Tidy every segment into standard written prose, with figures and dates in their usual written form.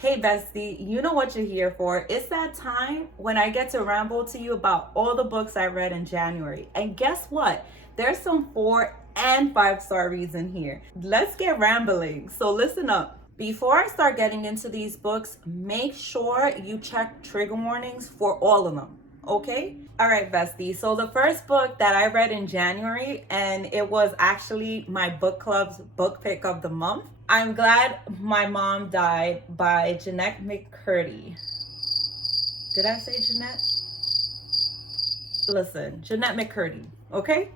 Hey bestie, you know what you're here for. It's that time when I get to ramble to you about all the books I read in January. And guess what? There's some 4 and 5 star reads in here. Let's get rambling. So listen up. Before I start getting into these books, make sure you check trigger warnings for all of them. Okay? All right, bestie. So the first book that I read in January, and it was actually my book club's book pick of the month. I'm Glad My Mom Died by Jeanette McCurdy. Did I say Jeanette? Listen, Jeanette McCurdy, okay?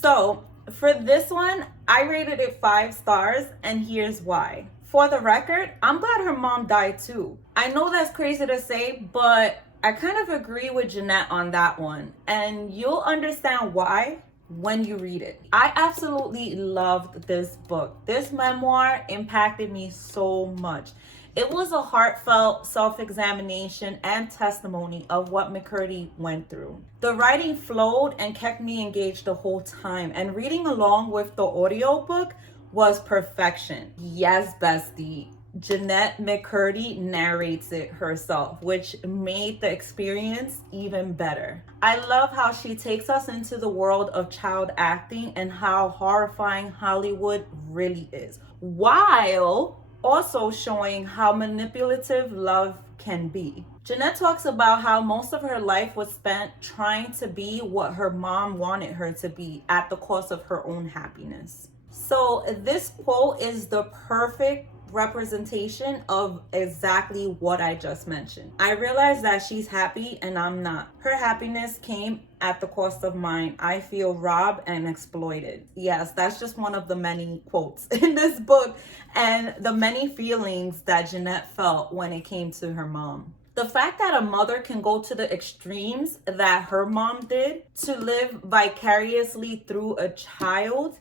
So for this one, I rated it 5 stars, and here's why. For the record, I'm glad her mom died too. I know that's crazy to say, but I kind of agree with Jeanette on that one, and you'll understand why when you read it. I absolutely loved this book. This memoir impacted me so much. It was a heartfelt self-examination and testimony of what McCurdy went through. The writing flowed and kept me engaged the whole time, and reading along with the audiobook was perfection. Yes, bestie. Jeanette McCurdy narrates it herself, which made the experience even better. I love how she takes us into the world of child acting and how horrifying Hollywood really is, while also showing how manipulative love can be. Jeanette talks about how most of her life was spent trying to be what her mom wanted her to be at the cost of her own happiness. So this quote is the perfect representation of exactly what I just mentioned. I realize that she's happy and I'm not. Her happiness came at the cost of mine. I feel robbed and exploited. Yes, that's just one of the many quotes in this book and the many feelings that Jeanette felt when it came to her mom. The fact that a mother can go to the extremes that her mom did to live vicariously through a child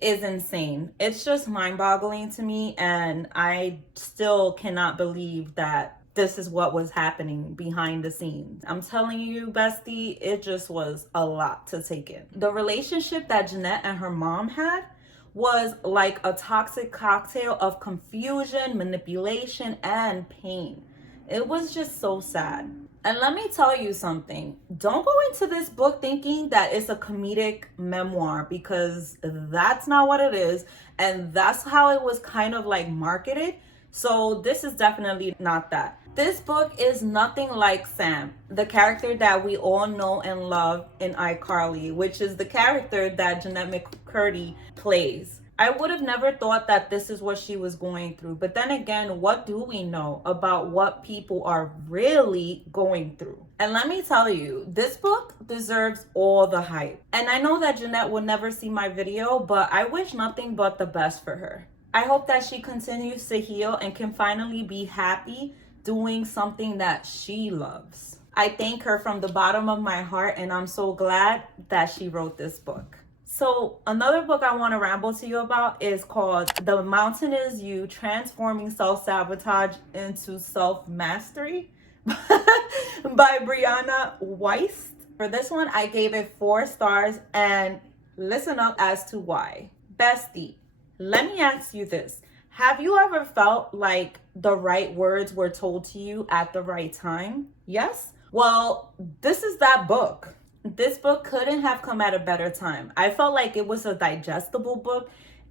is insane. It's just mind-boggling to me, and I still cannot believe that this is what was happening behind the scenes. I'm telling you, bestie, it just was a lot to take in. The relationship that Jeanette and her mom had was like a toxic cocktail of confusion, manipulation, and pain. It was just so sad. And let me tell you something. Don't go into this book thinking that it's a comedic memoir, because that's not what it is. And that's how it was kind of like marketed. So this is definitely not that. This book is nothing like Sam, the character that we all know and love in iCarly, which is the character that Jeanette McCurdy plays. I would have never thought that this is what she was going through. But then again, what do we know about what people are really going through? And let me tell you, this book deserves all the hype. And I know that Jeanette will never see my video, but I wish nothing but the best for her. I hope that she continues to heal and can finally be happy doing something that she loves. I thank her from the bottom of my heart, and I'm so glad that she wrote this book. So another book I want to ramble to you about is called The Mountain Is You, Transforming Self-Sabotage into Self-Mastery by Brianna Weiss. For this one, I gave it 4 stars, and listen up as to why. Bestie, let me ask you this. Have you ever felt like the right words were told to you at the right time? Yes? Well, this is that book. This book couldn't have come at a better time. I felt like it was a digestible book,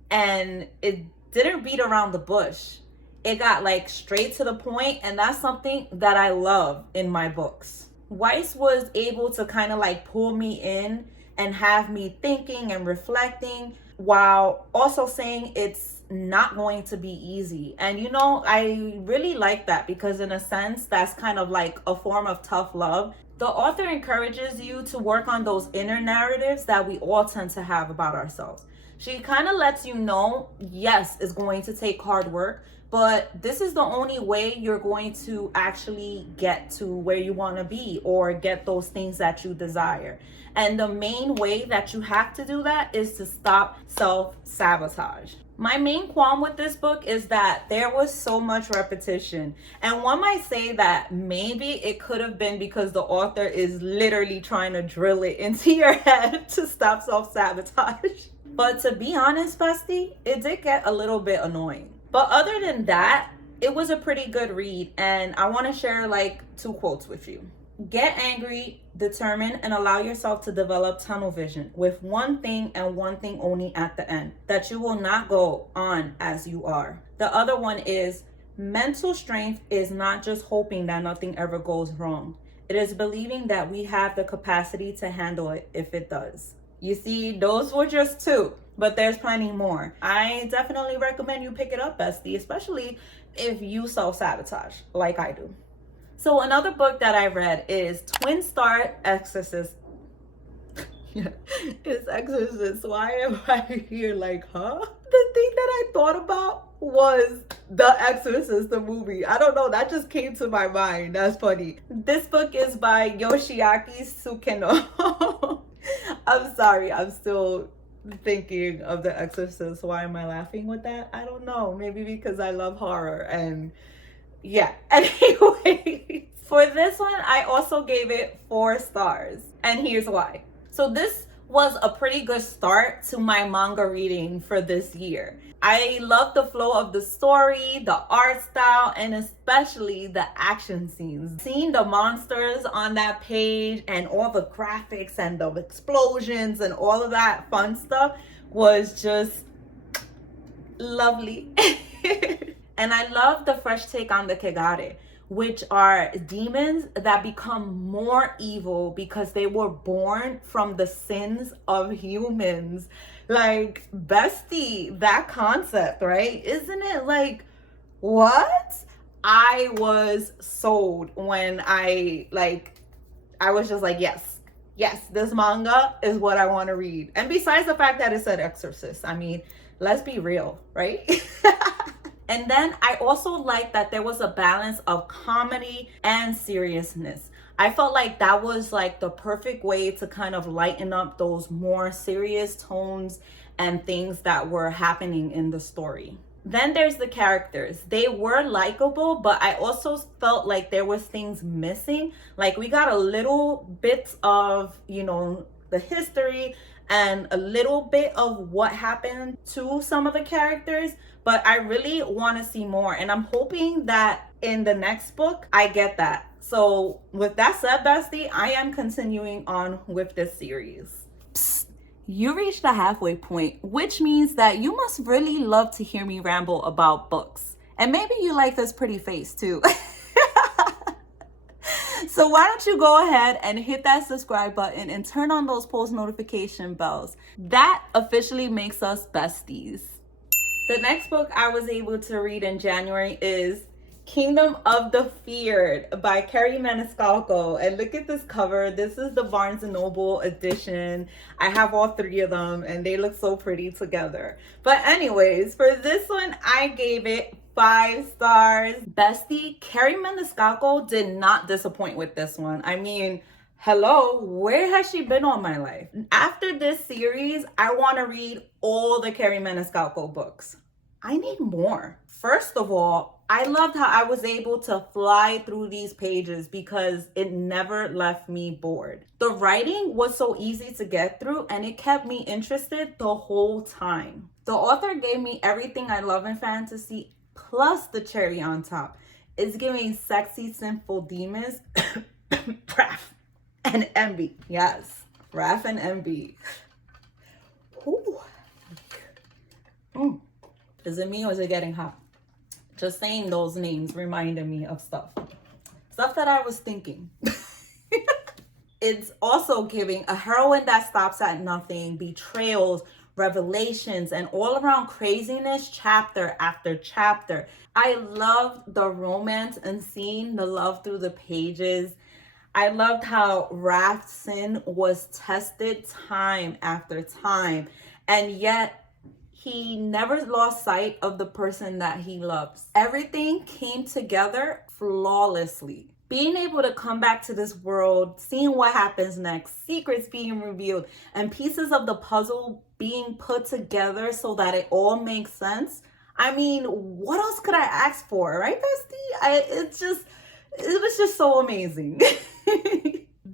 and it didn't beat around the bush. It got like straight to the point, and that's something that I love in my books. Weiss was able to kind of like pull me in and have me thinking and reflecting, while also saying it's not going to be easy. And you know, I really like that, because in a sense, that's kind of like a form of tough love. The author encourages you to work on those inner narratives that we all tend to have about ourselves. She kind of lets you know, yes, it's going to take hard work, but this is the only way you're going to actually get to where you want to be or get those things that you desire. And the main way that you have to do that is to stop self-sabotage. My main qualm with this book is that there was so much repetition. And one might say that maybe it could have been because the author is literally trying to drill it into your head to stop self-sabotage. But to be honest, bestie, it did get a little bit annoying. But other than that, it was a pretty good read, and I want to share like 2 quotes with you. Get angry, determined, and allow yourself to develop tunnel vision with one thing and one thing only at the end, that you will not go on as you are. The other one is mental strength is not just hoping that nothing ever goes wrong. It is believing that we have the capacity to handle it if it does. You see, those were just 2, but there's plenty more. I definitely recommend you pick it up, bestie, especially if you self-sabotage like I do. So another book that I read is Twin Star Exorcist. It's Exorcist. Why am I here like, huh? The thing that I thought about was The Exorcist, the movie. I don't know, that just came to my mind. That's funny. This book is by Yoshiaki Tsukino. I'm sorry, I'm still thinking of The Exorcist. Why am I laughing with that? I don't know. Maybe because I love horror and yeah. Anyway, for this one, I also gave it 4 stars. And here's why. So this was a pretty good start to my manga reading for this year. I love the flow of the story, the art style, and especially the action scenes. Seeing the monsters on that page and all the graphics and the explosions and all of that fun stuff was just lovely. And I love the fresh take on the Kegare, which are demons that become more evil because they were born from the sins of humans. Like, bestie, that concept, right? Isn't it like, what? I was sold when I was just like, yes, this manga is what I want to read. And besides the fact that it said Exorcist, I mean, let's be real, right? And then I also liked that there was a balance of comedy and seriousness. I felt like that was like the perfect way to kind of lighten up those more serious tones and things that were happening in the story. Then there's the characters. They were likable, but I also felt like there was things missing. Like we got a little bit of, the history and a little bit of what happened to some of the characters, but I really want to see more. And I'm hoping that in the next book, I get that. So with that said, bestie, I am continuing on with this series. Psst, you reached the halfway point, which means that you must really love to hear me ramble about books. And maybe you like this pretty face too. So why don't you go ahead and hit that subscribe button and turn on those post notification bells. That officially makes us besties. The next book I was able to read in January is Kingdom of the Feared by Kerry Maniscalco. And look at this cover. This is the Barnes & Noble edition. I have all 3 of them and they look so pretty together. But anyways, for this one, I gave it 5 stars. Bestie, Kerry Maniscalco did not disappoint with this one. I mean, hello, where has she been all my life? After this series, I want to read all the Kerry Maniscalco books. I need more. First of all, I loved how I was able to fly through these pages because it never left me bored. The writing was so easy to get through and it kept me interested the whole time. The author gave me everything I love in fantasy, plus the cherry on top. It's giving sexy, sinful demons, Wrath and envy. Yes, Wrath and envy. Ooh. Is it me or is it getting hot? Just saying those names reminded me of stuff that I was thinking. It's also giving a heroine that stops at nothing, betrayals, revelations, and all around craziness chapter after chapter. I loved the romance and seeing the love through the pages. I loved how Wrath's sin was tested time after time, and yet he never lost sight of the person that he loves. Everything came together flawlessly. Being able to come back to this world, seeing what happens next, secrets being revealed, and pieces of the puzzle being put together so that it all makes sense. I mean, what else could I ask for, right, bestie? It was just so amazing.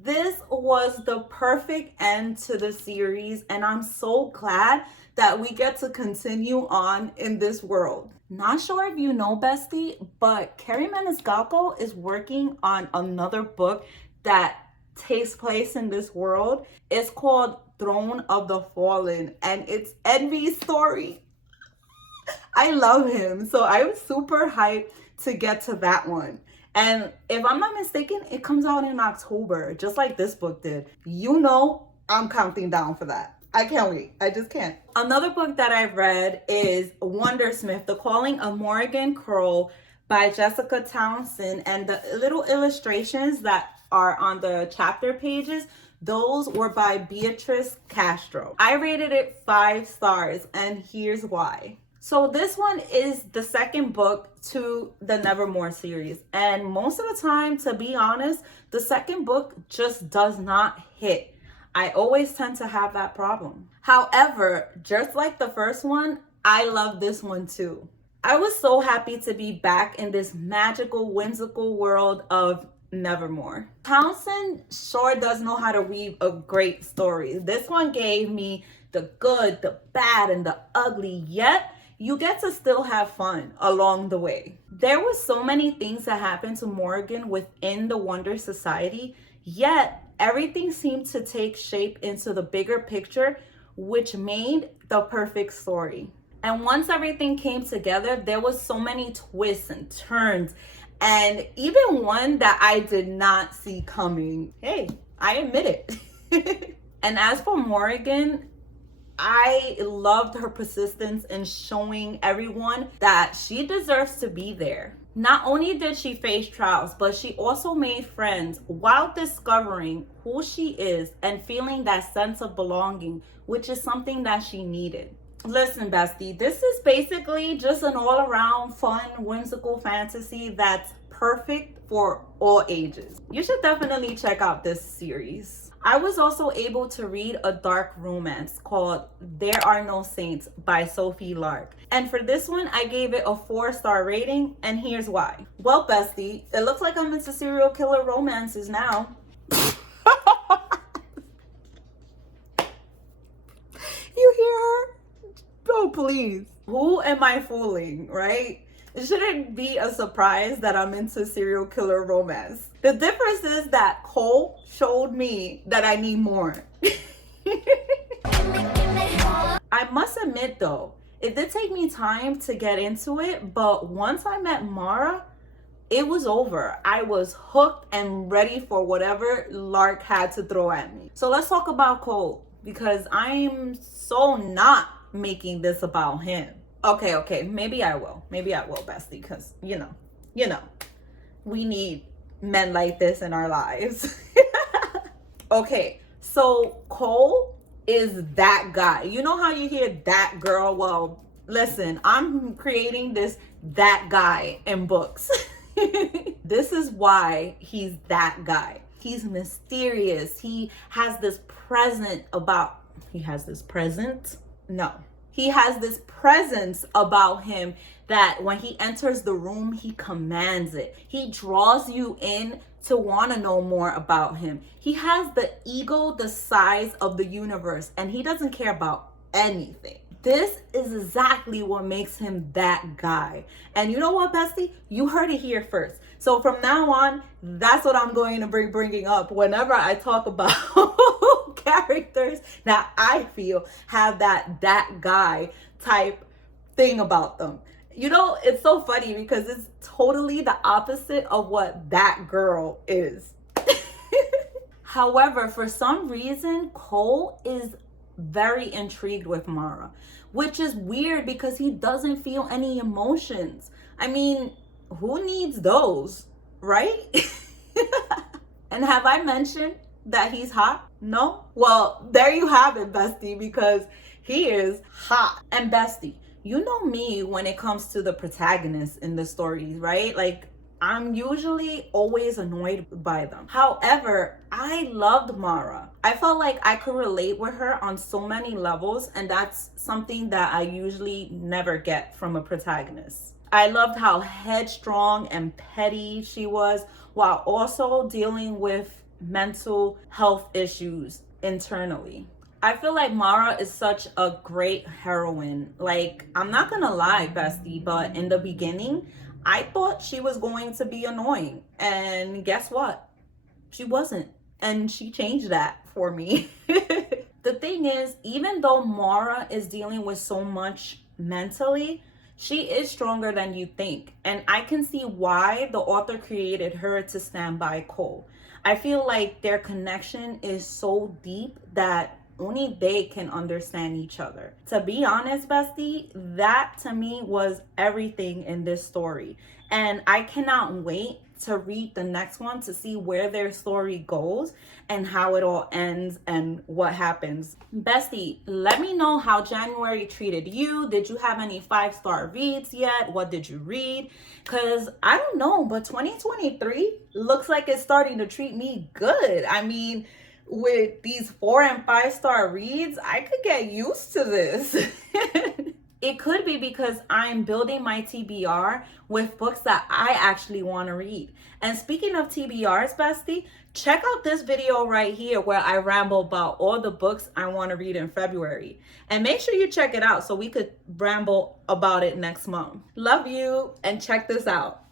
This was the perfect end to the series, and I'm so glad that we get to continue on in this world. Not sure if you know, bestie, but Carrie Maniscalco is working on another book that takes place in this world. It's called Throne of the Fallen, and it's Envy's story. I love him, so I'm super hyped to get to that one. And if I'm not mistaken, it comes out in October, just like this book did. You know, I'm counting down for that. I can't wait. I just can't. Another book that I've read is Wondersmith, The Calling of Morrigan Crow by Jessica Townsend. And the little illustrations that are on the chapter pages, those were by Beatrice Castro. I rated it 5 stars, and here's why. So this one is the second book to the Nevermore series. And most of the time, to be honest, the second book just does not hit. I always tend to have that problem. However, just like the first one, I love this one too. I was so happy to be back in this magical, whimsical world of Nevermore. Townsend sure does know how to weave a great story. This one gave me the good, the bad, and the ugly, yet you get to still have fun along the way. There were so many things that happened to Morrigan within the Wonder Society, yet everything seemed to take shape into the bigger picture, which made the perfect story. And once everything came together, there was so many twists and turns, and even one that I did not see coming. Hey, I admit it. And as for Morrigan, I loved her persistence in showing everyone that she deserves to be there. Not only did she face trials, but she also made friends while discovering who she is and feeling that sense of belonging, which is something that she needed. Listen, bestie, this is basically just an all-around fun, whimsical fantasy that's perfect for all ages. You should definitely check out this series. I was also able to read a dark romance called There Are No Saints by Sophie Lark. And for this one, I gave it a 4-star rating, and here's why. Well, bestie, it looks like I'm into serial killer romances now. You hear her? Oh, please. Who am I fooling, right? It shouldn't be a surprise that I'm into serial killer romance. The difference is that Cole showed me that I need more. I must admit though, it did take me time to get into it, but once I met Mara, it was over. I was hooked and ready for whatever Lark had to throw at me. So let's talk about Cole, because I'm so not making this about him. Okay, maybe I will, bestie, because you know, we need men like this in our lives. Okay, so Cole is that guy. You know how you hear that girl? Well, listen, I'm creating this that guy in books. This is why he's that guy. He's mysterious. He has this presence about him that when he enters the room, he commands it. He draws you in to want to know more about him. He has the ego the size of the universe, and he doesn't care about anything. This is exactly what makes him that guy. And you know what, bestie? You heard it here first. So from now on, that's what I'm going to be bringing up whenever I talk about characters that I feel have that guy type thing about them. You know, it's so funny because it's totally the opposite of what that girl is. However, for some reason, Cole is very intrigued with Mara, which is weird because he doesn't feel any emotions. I mean, who needs those, right? And have I mentioned that he's hot? No? Well, there you have it, bestie, because he is hot. And bestie, you know me when it comes to the protagonists in the stories, right? Like, I'm usually always annoyed by them. However, I loved Mara. I felt like I could relate with her on so many levels, and that's something that I usually never get from a protagonist. I loved how headstrong and petty she was, while also dealing with mental health issues internally. I feel like Mara is such a great heroine. Like, I'm not gonna lie, bestie, but in the beginning, I thought she was going to be annoying. And guess what? She wasn't. And she changed that for me. The thing is, even though Mara is dealing with so much mentally, she is stronger than you think. And I can see why the author created her to stand by Cole. I feel like their connection is so deep that only they can understand each other. To be honest, bestie, that to me was everything in this story. And I cannot wait to read the next one to see where their story goes and how it all ends and what happens. Bestie, let me know how January treated you. Did you have any 5-star reads yet? What did you read? Because I don't know, but 2023 looks like it's starting to treat me good. I mean, with these 4 and 5-star reads, I could get used to this. It could be because I'm building my TBR with books that I actually want to read. And speaking of TBRs, bestie, check out this video right here where I ramble about all the books I want to read in February. And make sure you check it out so we could ramble about it next month. Love you, and check this out.